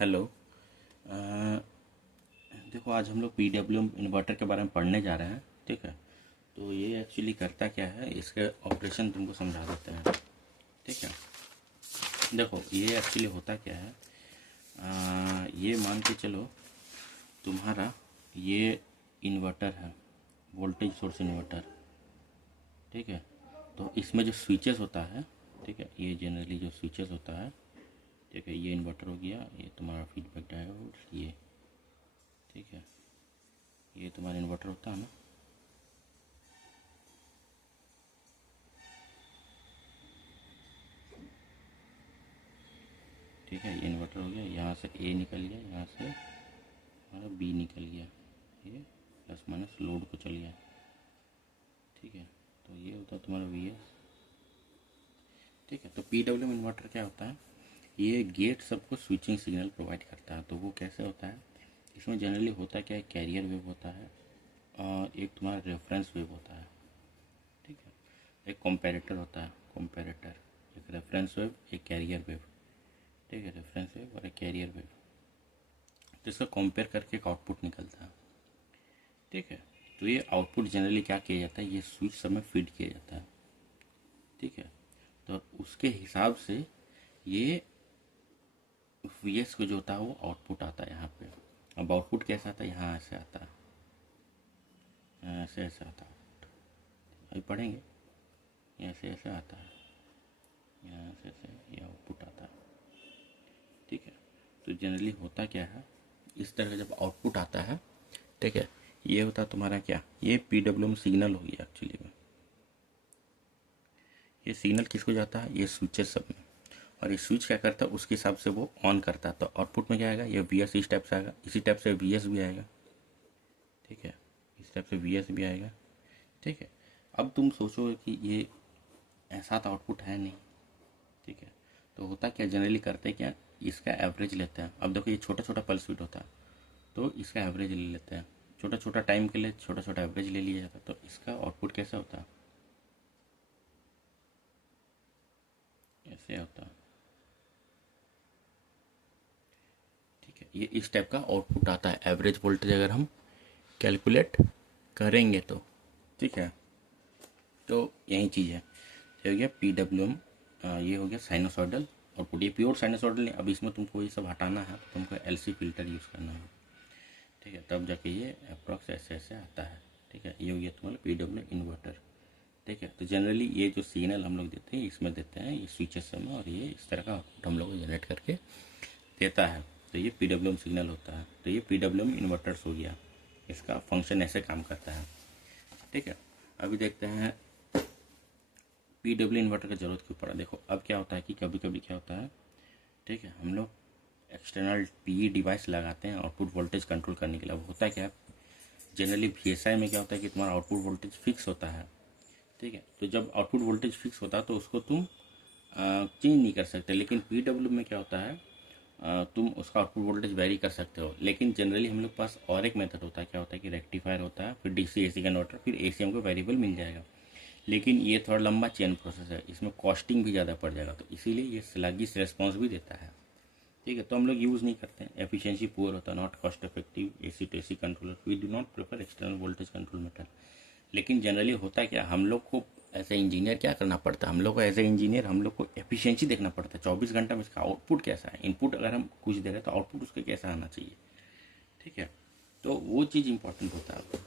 Hello. अ, देखो आज हम लोग पीडब्ल्यूएम इन्वर्टर के बारे में पढ़ने जा रहे हैं। ठीक है, तो ये एक्चुअली करता क्या है, इसके ऑपरेशन तुमको समझा देते हैं। ठीक है, देखो ये एक्चुअली होता क्या है। ये मान के चलो तुम्हारा ये इन्वर्टर है, वोल्टेज सोर्स इन्वर्टर। ठीक है, तो इसमें जो स्विचेस होता है, ठीक है, ये जनरली जो स्विचेस होता है, ठीक है, ये इन्वर्टर हो गया, ये तुम्हारा फीडबैक डायोड, ये ठीक है, ये तुम्हारा इन्वर्टर होता है ना। ठीक है, ये इन्वर्टर हो गया, यहाँ से ए निकल गया, यहाँ से हमारा बी निकल गया, ये प्लस माइनस लोड को चल गया। ठीक है, तो ये होता है तुम्हारा वी एस। ठीक है, तो पी डब्ल्यू इन्वर्टर क्या होता है, ये गेट सबको स्विचिंग सिग्नल प्रोवाइड करता है। तो वो कैसे होता है, इसमें जनरली होता क्या है, कैरियर वेव होता है और एक तुम्हारा रेफरेंस वेव होता है। ठीक है, एक कंपैरेटर होता है, कंपैरेटर, एक रेफरेंस वेव, एक कैरियर वेव। ठीक है, रेफरेंस वेव और एक कैरियर वेव, तो इसका कंपेयर करके एक आउटपुट निकलता है। ठीक है, तो ये आउटपुट जनरली क्या किया जाता है, ये स्विच सब में फीड किया जाता है। ठीक है, तो उसके हिसाब से ये वीएस को जो होता है वो आउटपुट आता है यहाँ पे। अब आउटपुट कैसा आता है, यहाँ ऐसे आता है, यहाँ ऐसे ऐसे आता है, अभी पढ़ेंगे, ऐसे ऐसे आता है, यहाँ से ऐसे ये आउटपुट आता है। ठीक है, तो जनरली होता क्या है, इस तरह का जब आउटपुट आता है, ठीक है, ये होता है तुम्हारा क्या, ये पीडब्ल्यूएम सिग्नल हो गया एक्चुअली में। ये सिग्नल किसको जाता है, ये स्विचेस सब में, और ये स्विच क्या करता है उसके हिसाब से वो ऑन करता है। तो आउटपुट में क्या आएगा, ये वी एस इस टाइप से आएगा, इसी टाइप से वी एस भी आएगा। ठीक है, इस टाइप से वी एस भी आएगा। ठीक है, अब तुम सोचोगे कि ये ऐसा तो आउटपुट है नहीं। ठीक है, तो होता क्या, जनरली करते क्या, इसका एवरेज लेते हैं। अब देखो ये छोटा छोटा पल्स विड होता है, तो इसका एवरेज ले लेते हैं, छोटा छोटा टाइम के लिए छोटा छोटा एवरेज ले लिया जाता है। तो इसका आउटपुट कैसा होता है, ऐसे होता है। ठीक है, ये इस टाइप का आउटपुट आता है एवरेज वोल्टेज अगर हम कैलकुलेट करेंगे तो। ठीक है, तो यही चीज़ है, ये हो गया पी डब्ल्यू एम, ये हो गया साइनोसॉइडल आउटपुट। ये प्योर साइनोसॉइडल नहीं, अब इसमें तुमको ये सब हटाना है तो तुमको एल सी फिल्टर यूज़ करना है। ठीक है, तब जाके ये अप्रॉक्स ऐसे ऐसे आता है। ठीक है, ये हो गया तुम्हारा पी डब्ल्यू इन्वर्टर। ठीक है, तो जनरली ये जो सिग्नल हम लोग देते हैं इसमें देते हैं, ये स्विचेस में, और ये इस तरह का आउटपुट हम लोग को जनरेट करके देता है। तो ये पी डब्ल्यू एम सिग्नल होता है। तो ये पी डब्ल्यू एम इन्वर्टर्स हो गया, इसका फंक्शन ऐसे काम करता है। ठीक है, अभी देखते हैं पी डब्ल्यू इन्वर्टर की ज़रूरत क्यों पड़ा। देखो अब क्या होता है कि कभी कभी क्या होता है, ठीक है, हम लोग एक्सटर्नल पी डिवाइस लगाते हैं आउटपुट वोल्टेज कंट्रोल करने के लिए। अब होता क्या है, जनरली वीएसआई में क्या होता है कि तुम्हारा आउटपुट वोल्टेज फिक्स होता है। ठीक है, तो जब आउटपुट वोल्टेज फिक्स होता है तो उसको तुम चेंज नहीं कर सकते। लेकिन पीडब्ल्यू में क्या होता है, तुम उसका आउटपुट वोल्टेज वेरी कर सकते हो। लेकिन जनरली हम लोग पास और एक मेथड होता है, क्या होता है कि रेक्टिफायर होता है, फिर डीसी एसी कन्वर्टर, फिर एसी हमको वेरिएबल मिल जाएगा। लेकिन ये थोड़ा लंबा चेन प्रोसेस है, इसमें कॉस्टिंग भी ज़्यादा पड़ जाएगा, तो इसीलिए ये स्लगिश रिस्पॉन्स भी देता है। ठीक है, तो हम लोग यूज़ नहीं करते हैं, एफिशिएंसी पुअर होता है, not cost effective AC to AC controller, we do not prefer external voltage control method. लेकिन जनरली होता है क्या, हम लोग को एज ए इंजीनियर क्या करना पड़ता है, हम लोग को एज ए इंजीनियर हम लोग को एफिशिएंसी देखना पड़ता है 24 घंटा में, इसका आउटपुट कैसा है। इनपुट अगर हम कुछ दे रहे हैं तो आउटपुट उसका कैसा आना चाहिए। ठीक है, तो वो चीज़ इंपॉर्टेंट होता है।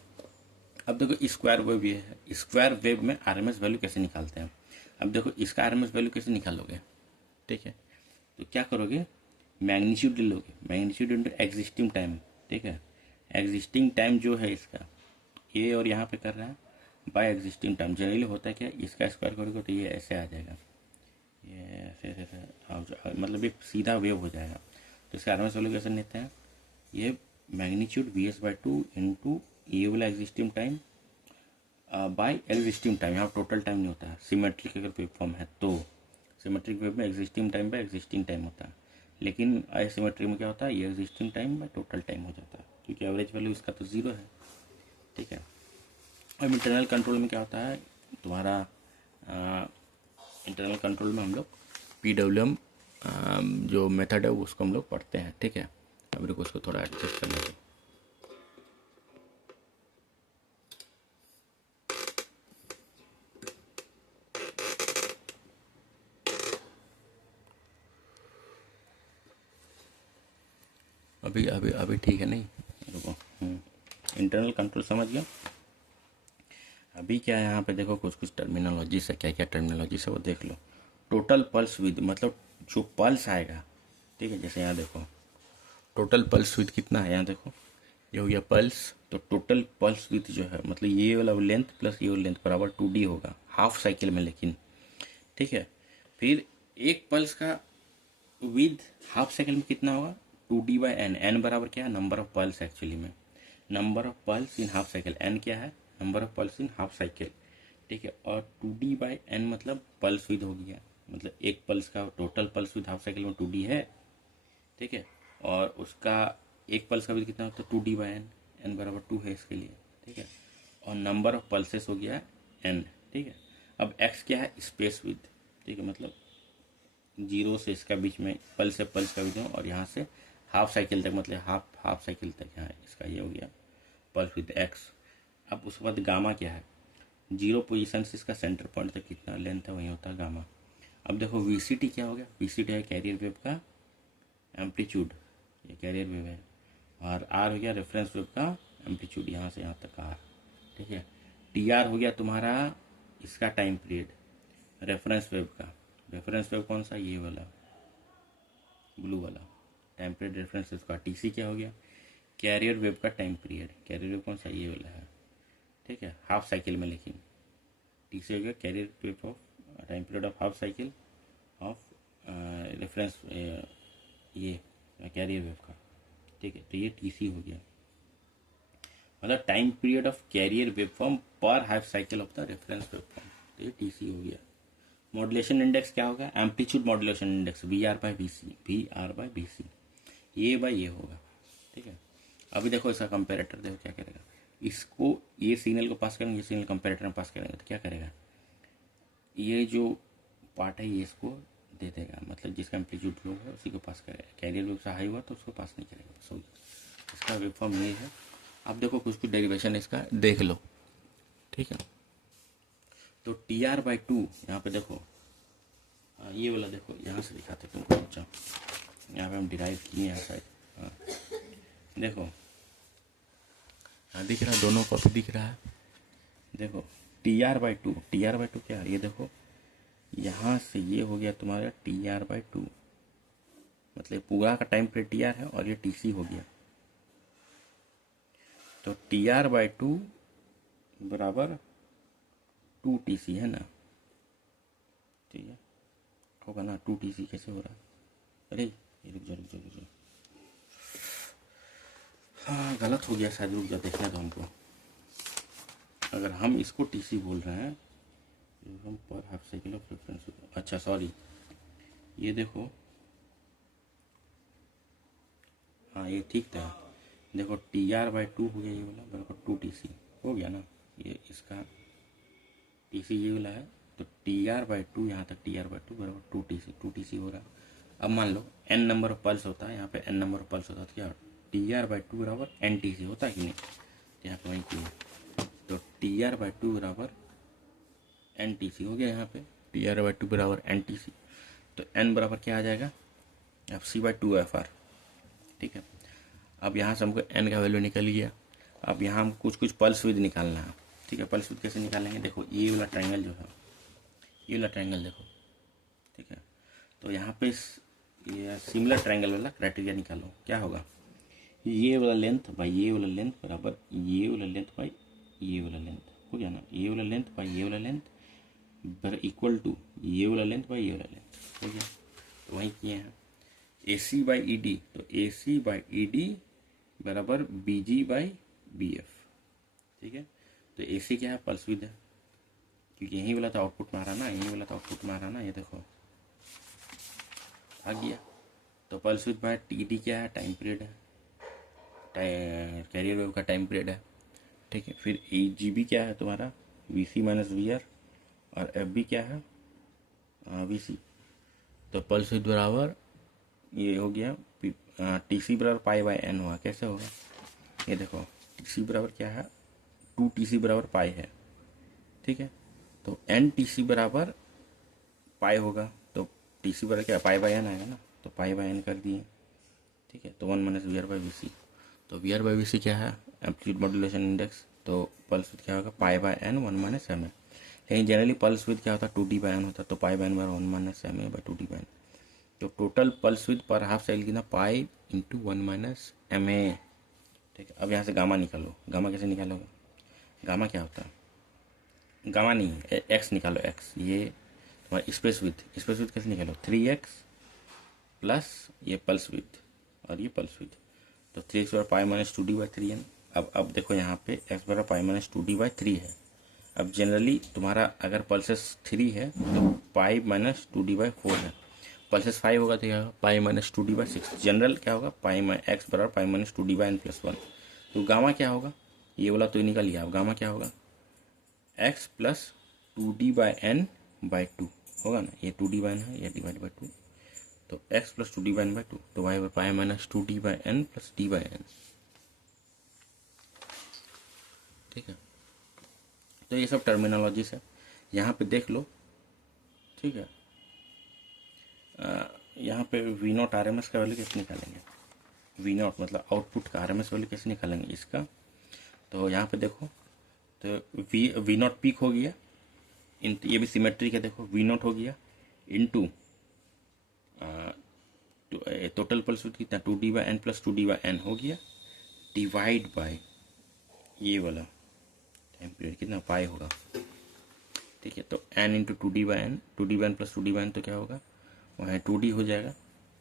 अब देखो स्क्वायर वेव ये है, स्क्वायर वेव में आरएमएस वैल्यू कैसे निकालते हैं। अब देखो इसका आरएमएस वैल्यू कैसे निकालोगे। ठीक है, तो क्या करोगे, मैग्नीट्यूड ले लोगे, मैग्नीट्यूड इंटू एग्जिस्टिंग टाइम। ठीक है, एग्जिस्टिंग टाइम जो है इसका, ये और यहाँ पे कर रहा है बाय एग्जिस्टिंग टाइम। जनरली होता है क्या, इसका स्क्वायर करोगे तो ये ऐसे आ जाएगा, ये ऐसे ऐसे ऐसे मतलब एक सीधा वेव हो जाएगा। तो इसका आरएमएस वैल्यू कैसे लेते हैं, ये magnitude V S by two into ये वाला existing time by existing time. यहाँ टोटल टाइम नहीं होता है, सिमेट्रिक अगर वेव फॉर्म है तो सिमेट्रिक वेव में existing time by existing time होता है। लेकिन असिमेट्रिक में क्या होता है, ये existing time by total time हो जाता है, क्योंकि एवरेज वैल्यू इसका तो जीरो है। ठीक है, अब इंटरनल कंट्रोल में क्या होता है तुम्हारा, इंटरनल कंट्रोल में हम लोग पी डब्ल्यू एम जो मेथड है उसको हम लोग पढ़ते हैं, ठीक है। अब रुको उसको थोड़ा एडजस्ट करना है। अभी अभी अभी ठीक है नहीं, रुको। इंटरनल कंट्रोल समझ गया। अभी क्या है यहाँ पे देखो, कुछ कुछ टर्मिनोलॉजी है, क्या क्या टर्मिनोलॉजी है वो देख लो। टोटल पल्स विद मतलब जो पल्स आएगा, ठीक है। जैसे यहाँ देखो टोटल पल्स विद कितना है, यहाँ देखो ये हो गया पल्स। तो टोटल पल्स विद जो है मतलब ये वाला लेंथ प्लस ये वाला लेंथ बराबर 2D होगा हाफ साइकिल में, लेकिन ठीक है। फिर एक पल्स का विद हाफ साइकिल में कितना होगा, 2D/n। n बराबर क्या है, नंबर ऑफ पल्स एक्चुअली में, number of pulse in half cycle. n क्या है, number of pulse in half cycle, ठीक है। और 2D/n मतलब पल्स विद हो गया, मतलब एक पल्स का total pulse with half cycle में 2D है, ठीक है। और उसका एक पल्स का विद कितना होता है, 2D/n, n बराबर 2 है इसके लिए, ठीक है। और नंबर ऑफ पल्सेस हो गया n, ठीक है। अब x क्या है, स्पेस विद, ठीक है। मतलब जीरो से इसका बीच में पल्स से पल्स का बीच में, और यहाँ से हाफ साइकिल तक, मतलब हाफ साइकिल तक यहाँ इसका ये हो गया पल्स विद एक्स। अब उसके बाद गामा क्या है, जीरो पोजीशन से इसका सेंटर पॉइंट तक कितना लेंथ है, वही होता है गामा। अब देखो वीसीटी क्या हो गया, वीसीटी है कैरियर वेव का एम्पलीट्यूड, ये कैरियर वेव है। और आर हो गया रेफरेंस वेव का एम्पलीट्यूड, यहाँ से यहाँ तक आर, ठीक है। टी आर हो गया तुम्हारा इसका टाइम पीरियड रेफरेंस वेव का। रेफरेंस वेव कौन सा, ये वाला ब्लू वाला टाइम पीरियड रेफरेंस वेव का। टीसी क्या हो गया, कैरियर वेव का टाइम पीरियड। कैरियर वेव कौन सा, ये वाला है, ठीक है, हाफ साइकिल में। लेकिन टीसी हो गया carrier wave of time period of half cycle of reference ये कैरियर वेव का, ठीक है। तो ये टीसी हो गया, मतलब time period of carrier waveform पर half cycle of the reference waveform, तो ये टीसी हो गया। मॉड्यूलेशन इंडेक्स क्या होगा, amplitude modulation index VR/VC, VR/VC, ये बाय ये होगा, ठीक है। अभी देखो इसका कंपेरेटर देखो क्या करेगा, इसको ये सिग्नल को पास करेंगे, ये सिग्नल कंपेरेटर में पास करेंगे तो क्या करेगा, ये जो पार्ट है ये इसको दे देगा, मतलब जिसका एम्पलीट्यूड लो है उसी को पास करेगा। कैरियर वेव से हाई हुआ तो उसको पास नहीं करेगा। सो इसका वेव फॉर्म ये है। अब देखो कुछ कुछ डेरिवेशन इसका देख लो, ठीक है। तो TR/2 यहाँ पे देखो, ये वाला देखो, यहाँ से दिखाते तुमको, अच्छा यहाँ पे हम डिराइव किए हैं शायद, हाँ देखो हाँ दिख रहा है, दोनों कॉपी दिख रहा है। देखो TR/2, TR/2 क्या है, ये देखो यहाँ से ये हो गया तुम्हारा TR/2, मतलब पूरा का टाइम पीरियड TR है और ये TC हो गया। तो TR/2 बराबर 2TC है ना, ठीक है, होगा ना। 2TC कैसे हो रहा है, अरे ये रुक जा, हाँ गलत हो गया शायद, रुक जा देखना तो हमको। अगर हम इसको TC बोल रहे हैं, हम पर हाफ साइकिल ऑफ रेफरेंस, अच्छा सॉरी, ये देखो, हाँ ये ठीक था। देखो TR/2 हो गया ये वाला बराबर 2TC हो गया ना, ये इसका TC ये वाला है। तो TR/2 यहाँ तक TR/2 बराबर 2TC हो रहा। अब मान लो n नंबर ऑफ पल्स होता है, यहाँ पे n नंबर ऑफ पल्स होता है, तो क्या TR/2 बराबर NTC होता है कि नहीं, तो यहाँ पे वहीं किया। तो TR/2 बराबर NTC हो गया, यहाँ पे TR/2 बराबर NTC। तो n बराबर क्या आ जाएगा, FC/2FR, ठीक है। अब यहाँ से हमको n का वैल्यू निकल गया। अब यहाँ हम कुछ कुछ पल्स विद निकालना है, ठीक है। पल्स विद कैसे निकालेंगे, देखो ये वाला ट्रायंगल जो है, ये वाला ट्रायंगल देखो, ठीक है। तो यहाँ पे ये सिमिलर ट्रायंगल वाला क्राइटेरिया निकालो, क्या होगा, ये वाला लेंथ बाई ये वाला लेंथ बराबर ये वाला लेंथ बाई ये वाला लेंथ, हो गया ना। ये वाला लेंथ बाई ये वाला लेंथ बर इक्वल टू ये वाला लेंथ बाई ये वाला लेंथ, हो गया। तो वही किए हैं। AC/ED, तो AC/ED बराबर BG/BF, ठीक है। तो AC क्या है, पल्स विद है, क्योंकि यही वाला तो आउटपुट में आ रहा ना, यही वाला तो आउटपुट में आ रहा ना, ये देखो आ गया। तो पल्स विद बाय TD क्या है, टाइम पीरियड है, कैरियर वेव का टाइम पीरियड है, ठीक है। फिर GB क्या है तुम्हारा, VC - VR, और FB क्या है, VC, तो पल्स विड्थ बराबर ये हो गया टी सी बराबर पाई बाय एन हुआ। कैसे होगा, ये देखो टी सी बराबर क्या है, 2 TC बराबर पाई है, ठीक है। तो एन टी सी बराबर पाई होगा, तो टी सी बराबर क्या पाई बाय एन आएगा ना, तो पाई बाय एन कर दिए, ठीक है। तो 1 minus V R by V C. तो V R by V C क्या है, एम्पलीट्यूड मॉड्यूलेशन इंडेक्स। तो पल्स विड्थ क्या होगा, pi by N 1 minus M A. लेकिन जनरली पल्स विड्थ क्या होता है, 2D बाय एन होता है। तो पाई बाय एन बराबर 1 minus M A by 2D by N. तो टोटल पल्स विड्थ पर हाफ साइकिल कितना, pi into 1 minus M A, ठीक है। अब यहाँ से गामा निकालो। गामा कैसे निकालोगे, गामा क्या होता है, गामा नहीं एक्स निकालो, एक्स ये तुम्हारा स्पेस विड्थ। स्पेस विड्थ कैसे निकालो, 3x प्लस ये पल्स विड्थ और ये पल्स विड्थ। तो 3x बराबर pi minus 2D by 3n। अब देखो यहाँ पे x बराबर पाई माइनस 2D बाई 3 है। अब जनरली तुम्हारा अगर पल्सेस 3 है तो पाई माइनस 2D बाई 4 है। पल्सेस 5 होगा तो क्या होगा, pi minus 2D by 6। General क्या होगा, पाई एक्स बराबर pi minus 2D by n plus 1। तो गामा क्या होगा, ये वाला तो निकल गया। अब गामा क्या होगा, x plus 2D by n by 2 होगा ना, ये 2D बाई n है, ये डिवाइड बाई 2। तो x plus 2D by n by 2, तो y pi minus 2D by n plus d by n, ठीक है। तो ये सब टर्मिनोलॉजीज है, यहाँ पे देख लो, ठीक है। यहाँ पे V not R M S का वैल्यू कैसे निकालेंगे, वी नॉट मतलब आउटपुट का आर एम एस वैल्यू कैसे निकालेंगे इसका। तो यहाँ पे देखो, तो वी नॉट पीक हो गया, ये भी सिमेट्रिक है, देखो वी नॉट हो गया इंटू टोटल पल्स विड्थ कितना 2D by N plus 2D by N हो गया, डिवाइड बाय ये वाला टाइम पीरियड कितना पाई होगा, ठीक है। तो n into 2D by N, 2D by N plus 2D by N तो क्या होगा, वहाँ 2D हो जाएगा,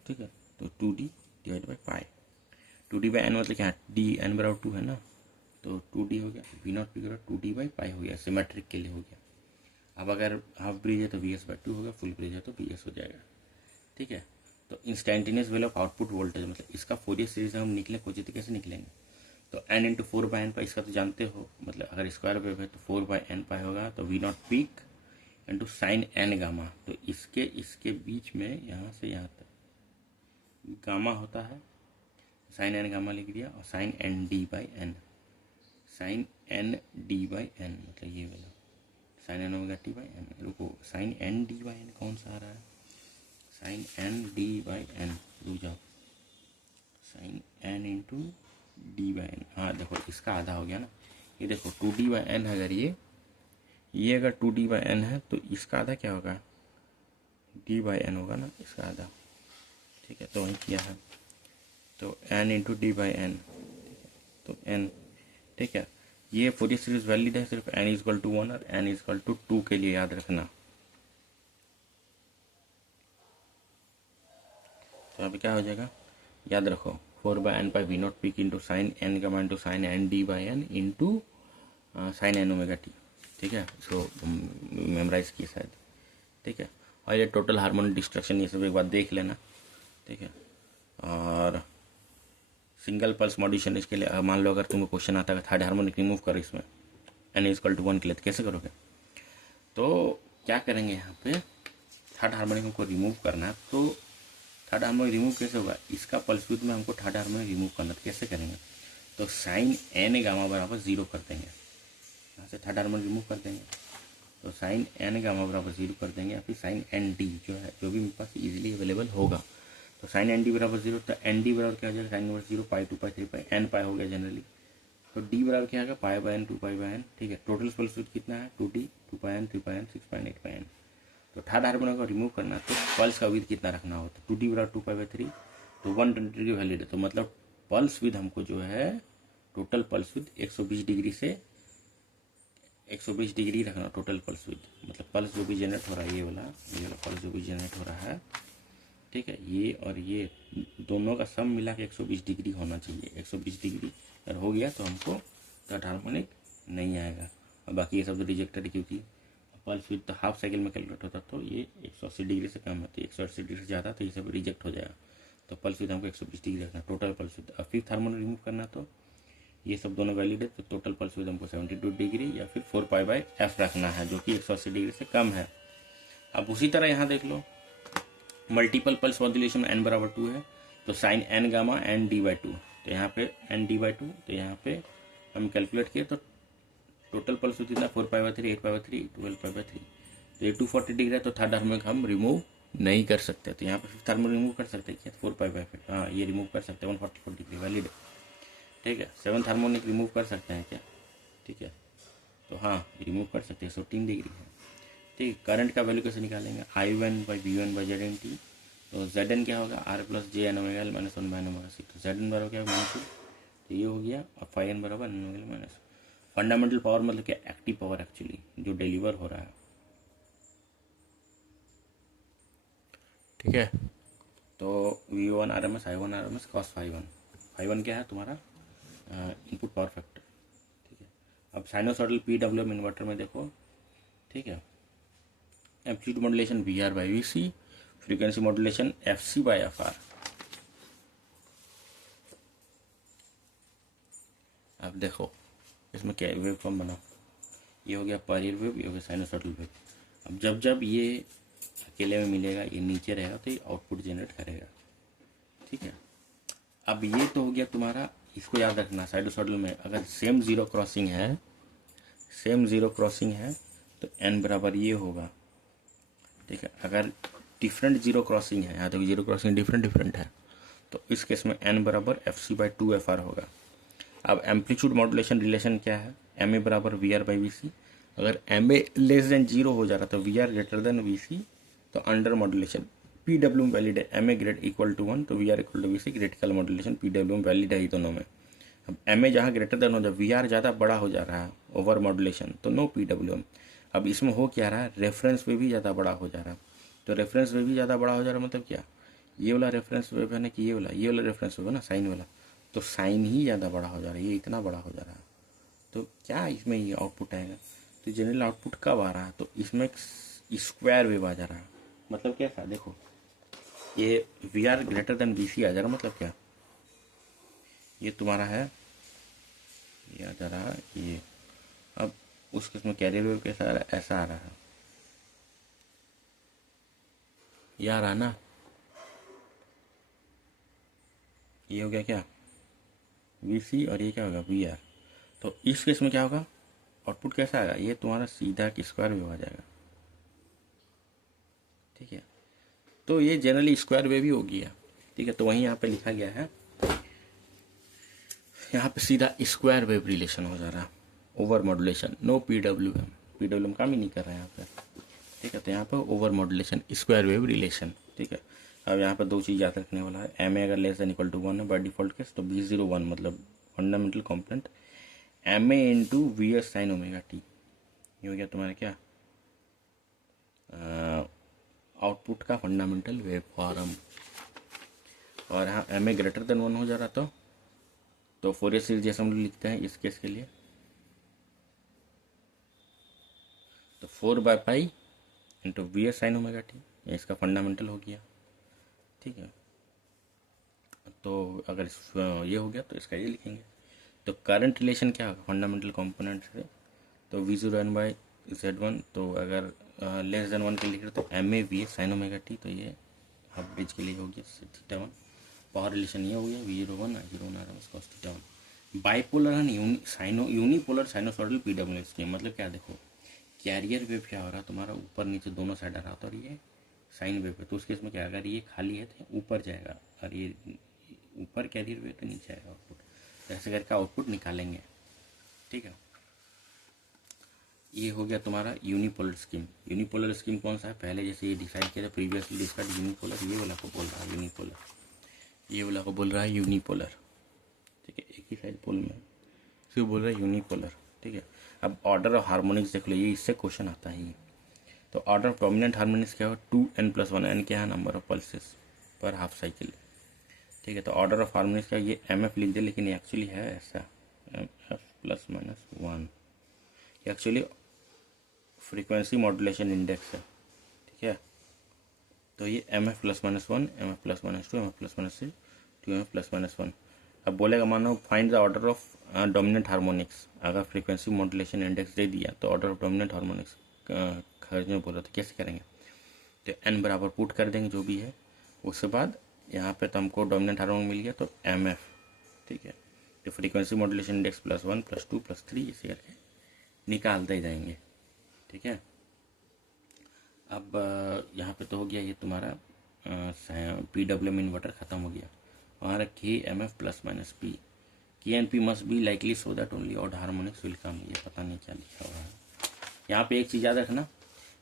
ठीक है। तो 2D divide by pi, 2D by N मतलब क्या, डी एन बराबर 2 है ना, तो 2D हो गया, वी नॉट पी बराबर 2D बाई पाई हो गया, सिमेट्रिक के लिए हो गया। अब अगर हाफ ब्रिज है तो वी एस बाई 2 होगा, फुल ब्रिज है तो वी एस हो जाएगा, ठीक है। तो instantaneous value of output voltage मतलब इसका फोरियर सीरीज हम निकले खोजे तो कैसे निकलेंगे, तो n इंटू 4 बाई एन पाई, इसका तो जानते हो, मतलब अगर स्क्वायर वेव है तो 4 बाई एन पाई होगा, तो V not peak into sine N gamma. तो इसके बीच में यहाँ से यहाँ तक गामा होता है, साइन एन गामा लिख दिया, और sine N D by N, sine N D by N मतलब ये वाला sine N omega T by N. रुको, sine N D by N कौन सा आ रहा है, sine N D by N, रुक जाओ, sine N into D by N, हाँ देखो इसका आधा हो गया ना, ये देखो 2D बाई एन है, अगर ये अगर 2D बाई एन है तो इसका आधा क्या होगा, d बाई एन होगा ना, इसका आधा, ठीक है। तो वही किया है, तो n into D by N, तो n, ठीक है। ये फोरियर सीरीज वैलिड है सिर्फ n इज इक्वल टू 1 और n इज इक्वल टू 2 के लिए, याद रखना। तो अभी क्या हो जाएगा, याद रखो 4 by N pi V not peak into sine N gamma into sine N D by N into sine N omega T, ठीक है। इसको मेमोराइज किए शायद, ठीक है। और ये टोटल हार्मोनिक डिस्ट्रक्शन ये सब एक बार देख लेना, ठीक है। और सिंगल पल्स मॉड्यूलेशन इसके लिए मान लो अगर तुमको क्वेश्चन आता है थर्ड हार्मोनिक रिमूव करो इसमें n इज इक्वल टू 1 के लिए, तो कैसे करोगे, तो क्या करेंगे यहाँ पे, थर्ड हार्मोनिक हमको रिमूव करना है, तो थर्ड हार्मोनिक रिमूव कैसे होगा, इसका पल्स विड्थ में हमको थर्ड हार्मोनिक रिमूव करना, तो कैसे करेंगे, तो साइन एन गामा बराबर 0 कर देंगे, यहाँ से थर्ड हार्मोनिक रिमूव कर देंगे, तो साइन एन गामा बराबर 0 कर देंगे, या फिर साइन एन डी जो है, जो भी मेरे पास इजीली अवेलेबल होगा। तो साइन एन डी बराबर 0, तो एन डी बराबर क्या हो जाएगा, साइन बराबर 0 पाई 2 पाई 3 पाई एन पाई हो गया जनरली। तो डी बराबर क्या होगा, pi by N 2 pi by N, ठीक है। टोटल पल्स विड्थ कितना है, 2D 2 pi N 3 pi N 6 pi N 8 pi N. तो थर्ड हार्मोनिक को रिमूव करना तो पल्स का विड्थ कितना रखना होता है, 2D बराबर 2 पाई बाई 3, तो 120 डिग्री वैलिड है, तो मतलब पल्स विड्थ हमको जो है टोटल पल्स विड्थ 120 डिग्री से 120 डिग्री रखना टोटल पल्स विड्थ, मतलब पल्स जो भी जनरेट हो रहा है ये वाला पल्स जो भी जनरेट हो रहा है, ठीक है, ये और ये दोनों का सम मिला के 120 डिग्री होना चाहिए। 120 डिग्री अगर हो गया तो हमको थर्ड हार्मोनिक नहीं आएगा, और बाकी ये सब तो रिजेक्टेड, क्योंकि पल्स विड्थ तो हाफ साइकिल में कैलकुलेट होता, तो ये 180 डिग्री से कम है, तो 180 डिग्री से ज़्यादा तो ये सब रिजेक्ट हो जाएगा। तो पल्स विड्थ हमको 120 डिग्री रखना टोटल पल्स विड्थ। अब फिफ्थ हार्मोनिक रिमूव करना, तो ये सब दोनों वैलिड है, तो टोटल पल्स विड्थ हमको 72 डिग्री या फिर 4 पाई बाई एफ रखना है, जो कि 180 डिग्री से कम है। अब उसी तरह यहाँ देख लो, मल्टीपल पल्स मॉड्यूलेशन में n बराबर 2 है, तो sign n gamma n d/2, तो यहाँ पे n d/2, तो यहाँ पे हम कैलकुलेट किए तो टोटल पल्स कितना 4π/3, 8π/3, 12π/3, तो ये 240 डिग्री है, तो थर्ड हार्मोनिक हम रिमूव नहीं कर सकते, तो यहाँ पे फिफ्थ हार्मोनिक रिमूव कर सकते हैं क्या, 4π/5, हाँ ये रिमूव कर सकते हैं 144 डिग्री वैलिड है, ठीक है। सेवन्थ हार्मोनिक रिमूव कर सकते हैं क्या, ठीक है, तो हाँ रिमूव कर सकते हैं, 13 डिग्री है, ठीक। करंट का वैल्यू कैसे निकालेंगे, I1/V1/ZNT, तो Zn क्या होगा, R + JN - 1/c, तो Zn बराबर क्या होगा, तो ये हो गया, और φn बराबर n/। फंडामेंटल पावर मतलब क्या, एक्टिव पावर एक्चुअली जो डिलीवर हो रहा है, ठीक है। तो V1 RMS, I1 RMS cos ∅1 क्या है तुम्हारा इनपुट पावर फैक्टर, ठीक है। अब साइनोसॉइडल PWM इन्वर्टर में देखो, ठीक है, amplitude modulation VR/VC, frequency modulation FC/FR। अब देखो इसमें क्या वेव फॉर्म बना, ये हो गया पायरियल वेव, ये हो गया साइनोसॉइडल वेव। अब जब जब ये अकेले में मिलेगा, ये नीचे रहेगा, तो ये आउटपुट जनरेट करेगा, ठीक है। अब ये तो हो गया तुम्हारा, इसको याद रखना, साइनोसॉइडल में अगर सेम जीरो क्रॉसिंग है तो n बराबर ये होगा, ठीक है। अगर डिफरेंट जीरो क्रॉसिंग है, यहाँ तक जीरो क्रॉसिंग डिफरेंट है, तो इस केस में n बराबर FC/2FR होगा। अब एम्पलीट्यूड मॉड्यूलेशन रिलेशन क्या है, MA बराबर VR/VC, अगर MA लेस देन 0 हो जा रहा तो VR ग्रेटर देन VC, तो अंडर मॉड्यूलेशन PWM वैलिड है, MA ग्रेट इक्वल टू 1, तो VR equal to VC, critical modulation PWM valid है ही दोनों में। अब MA जहाँ ग्रेटर देन हो जाए, VR ज़्यादा बड़ा हो जा रहा है ओवर मॉड्यूलेशन, तो नो PWM। अब इसमें हो क्या रहा है, रेफरेंस वेव भी ज़्यादा बड़ा हो जा रहा है, तो रेफरेंस वेव भी ज़्यादा बड़ा हो जा रहा है मतलब क्या, ये वाला रेफरेंस वेव है ना, कि ये वाला रेफरेंस वेव है ना साइन वाला, तो साइन ही ज़्यादा बड़ा हो जा रहा है, ये इतना बड़ा हो जा रहा है, तो क्या इसमें ये आउटपुट आएगा, तो जनरल आउटपुट कब आ रहा है, तो इसमें स्क्वायर वेव आ जा रहा है, मतलब कैसा देखो, ये VR ग्रेटर देन VC आ जा रहा है, मतलब क्या, ये तुम्हारा है, ये आ जा रहा है ये। अब उस केस में कैरियर वेव कैसा आ रहा है, ऐसा आ रहा है, ये आ रहा ना, ये हो गया क्या VC, और ये क्या होगा VR। तो इस केस में क्या होगा, आउटपुट कैसा आएगा, ये तुम्हारा सीधा स्क्वायर वेव आ जाएगा, ठीक है। तो ये जनरली स्क्वायर वेव ही हो गया, ठीक है। तो वहीं यहाँ पे लिखा गया है, यहाँ पे सीधा स्क्वायर वेव रिलेशन हो जा रहा है, ओवर मॉड्यूलेशन, नो PWM काम ही नहीं कर रहा है यहाँ पे, ठीक है। तो यहाँ पे over modulation square wave relation, ठीक है। अब यहाँ पे दो चीज़ याद रखने वाला है, MA अगर लेस देन इक्वल टू 1 है बाय डिफॉल्ट केस, तो B01 मतलब fundamental component MA into VS sine ω t, ये हो गया तुम्हारा क्या आउटपुट का फंडामेंटल वेव फॉर्म। और यहाँ MA ग्रेटर देन 1 हो जा रहा तो फोरियर सीरीज जैसे हम लोग लिखते हैं इस केस के लिए, तो 4/π इंटू VS साइन ω t, ये इसका फंडामेंटल हो गया, ठीक है। तो अगर ये हो गया तो इसका ये लिखेंगे, तो करंट रिलेशन क्या होगा फंडामेंटल कंपोनेंट से, तो V0n/Z1, तो अगर लेस देन 1 के लिख रहे तो MA VS साइन ω t, तो ये हाफ ब्रिज के लिए हो गया θ1। पावर रिलेशन ये हो गया V01 I01 RMS cos θ1। Bipolar and unipolar sinusoidal PWM scheme, मतलब क्या देखो, कैरियर वेव क्या हो रहा है तुम्हारा, ऊपर नीचे दोनों साइड आ रहा था, और ये साइन वेव है, तो उस केस में क्या, अगर ये खाली है तो ऊपर जाएगा, और ये ऊपर कैरियर वेव तो नीचे आएगा आउटपुट, तो ऐसे करके आउटपुट निकालेंगे, ठीक है। ये हो गया तुम्हारा यूनिपोलर स्कीम। यूनिपोलर स्कीम कौन सा है, पहले जैसे ये डिसाइड किया था प्रीवियसली डिस्कस्ड यूनिपोलर, ये वाला को बोल रहा है यूनिपोलर, ये वाला को बोल रहा है यूनिपोलर, ठीक है, एक ही साइड पोल में इसको बोल रहा है यूनिपोलर, ठीक है। अब ऑर्डर ऑफ हार्मोनिक्स देख लो, ये इससे क्वेश्चन आता ही, तो ऑर्डर ऑफ डोमिनेंट हार्मोनिक्स क्या हो, 2n+1, n क्या है नंबर ऑफ पल्सेस पर हाफ साइकिल, ठीक है। तो ऑर्डर ऑफ हार्मोनिक्स का ये MF लिख दे, लेकिन एक्चुअली है ऐसा MF+-1, actually frequency modulation index है, ठीक है। तो ये MF+-1, MF+-2, MF+-3, 2MF+-1। अब बोलेगा मानो find the order of dominant harmonics, अगर फ्रीक्वेंसी मॉड्यूलेशन इंडेक्स दे दिया तो ऑर्डर ऑफ डोमिनेंट हार्मोनिक्स खर्च में बोला, तो कैसे करेंगे, तो n बराबर पुट कर देंगे जो भी है, उसके बाद यहाँ पे तो हमको डोमिनेंट हार्मोनिक मिल गया, तो एम एफ, ठीक है। तो फ्रीक्वेंसी मॉड्यूलेशन इंडेक्स +1 +2 +3 इसे करके निकालते ही जाएंगे, ठीक है। अब यहाँ पे तो हो गया ये तुम्हारा PWM इन्वर्टर ख़त्म हो गया। हमारा KMF ±P, KNP must be likely so that only odd harmonics will come. ये पता नहीं क्या लिखा हुआ है यहाँ पे। एक चीज़ याद रखना,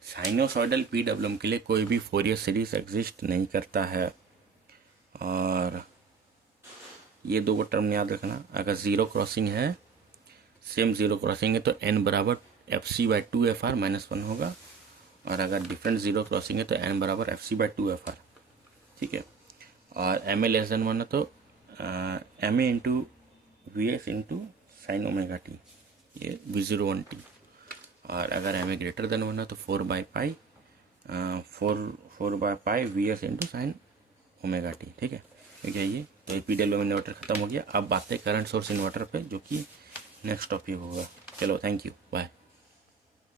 साइनोसॉइडल PWM के लिए कोई भी फोरियर सीरीज एग्जिस्ट नहीं करता है। और ये दो टर्म याद रखना, अगर ज़ीरो क्रॉसिंग है, सेम ज़ीरो क्रॉसिंग है, तो n बराबर FC/2FR -1 होगा। और अगर डिफरेंट ज़ीरो क्रॉसिंग है तो n बराबर FC/2FR, ठीक है। और MA <1 है तो MA × VS × sin ωt, ये V01T। और अगर MA > 1 है तो 4/π VS × sin ωt, ठीक है। ठीक है, ये तो PWM इन्वर्टर ख़त्म हो गया। अब बातें करंट सोर्स इन्वर्टर पे, जो कि नेक्स्ट टॉपिक होगा। चलो, थैंक यू, बाय।